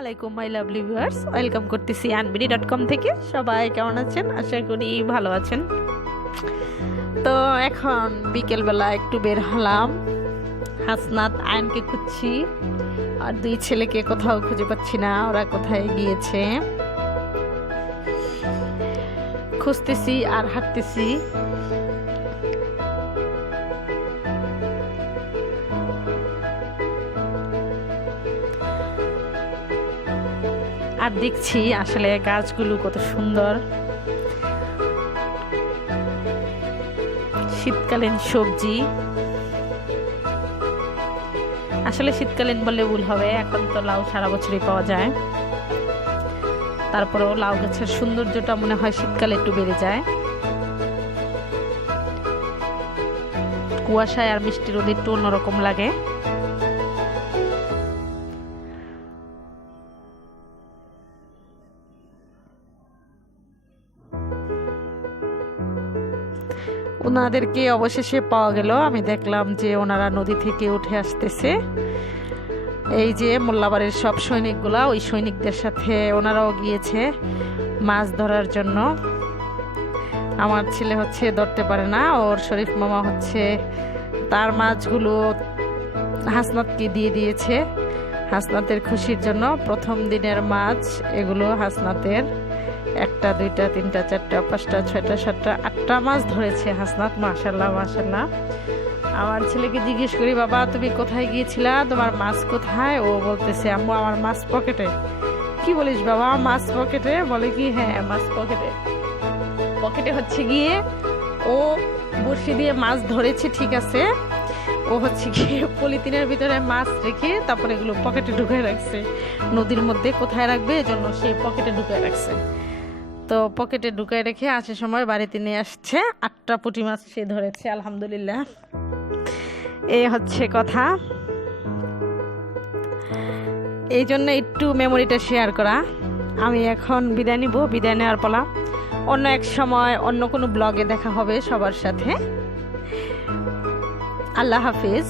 আলাইকুম my lovely viewers, welcome করতেছি anbidi.com থেকে। সবাই কেমন আছেন? আশা করি ভালো আছেন। তো এখন বিকেলবেলা একটু বের হলাম, হাসনাত আয়নকে খুঁজছি, আর দুই ছেলেকে কোথাও খুঁজে পাচ্ছি না, ওরা কোথায় গিয়েছে খুঁজতেছি আর হাঁটতেছি। আর দেখছি আসলে গাছগুলো কত সুন্দর, শীতকালীন সবজি। আসলে শীতকালীন বললে ভুল হবে, এখন তো লাউ সারা বছরই পাওয়া যায়, তারপরেও লাউ গাছের সৌন্দর্যটা মনে হয় শীতকালে একটু বেড়ে যায়। কুয়াশায় আর মিষ্টি রোদে একটু অন্যরকম লাগে। ওনাদেরকে অবশেষে পাওয়া গেল। আমি দেখলাম যে ওনারা নদী থেকে উঠে আসতেছে। এই যে মোল্লাবাড়ির সব সৈনিকগুলা, ওই সৈনিকদের সাথে ওনারাও গিয়েছে মাছ ধরার জন্য। আমার ছেলে হচ্ছে ধরতে পারে না, ওর শরীফ মামা হচ্ছে তার মাছগুলো হাসনাতকে দিয়ে দিয়েছে হাসনাতের খুশির জন্য। প্রথম দিনের মাছ এগুলো হাসনাতের। একটা, দুইটা, তিনটা, চারটা, পাঁচটা, ছয়টা, সাতটা, আটটা মাছ ধরেছে হাসনাত। মাশাল্লাহ মাশাল্লাহ। আমার ছেলেকে জিজ্ঞেস করি, বাবা তুমি কোথায় গিয়েছিলা, তোমার মাছ কোথায়? ও বলতেছে, আম্মু আমার মাছ পকেটে। কি বলিস বাবা, মাছ পকেটে? বলে কি, হ্যাঁ মাছ পকেটে। পকেটে হচ্ছে গিয়ে ও বড়শি দিয়ে মাছ ধরেছে, ঠিক আছে, ও হচ্ছে গিয়ে পলিথিনের ভিতরে মাছ রেখে তারপরে এগুলো পকেটে ঢুকায় রাখছে। নদীর মধ্যে কোথায় রাখবে এজন্য সে পকেটে ঢুকায় রাখছে। তো পকেটে ঢুকায় রেখে আসার সময় বাড়িতে নিয়ে আসছে, 8টা পুঁটি মাছ সে ধরেছে, আলহামদুলিল্লাহ। এই হচ্ছে কথা, এই জন্য একটু মেমোরিটা শেয়ার করা। আমি এখন বিদায় নিব, বিদায় নেওয়ার পালা। অন্য এক সময় অন্য কোনো ব্লগে দেখা হবে সবার সাথে। আল্লাহ হাফিজ।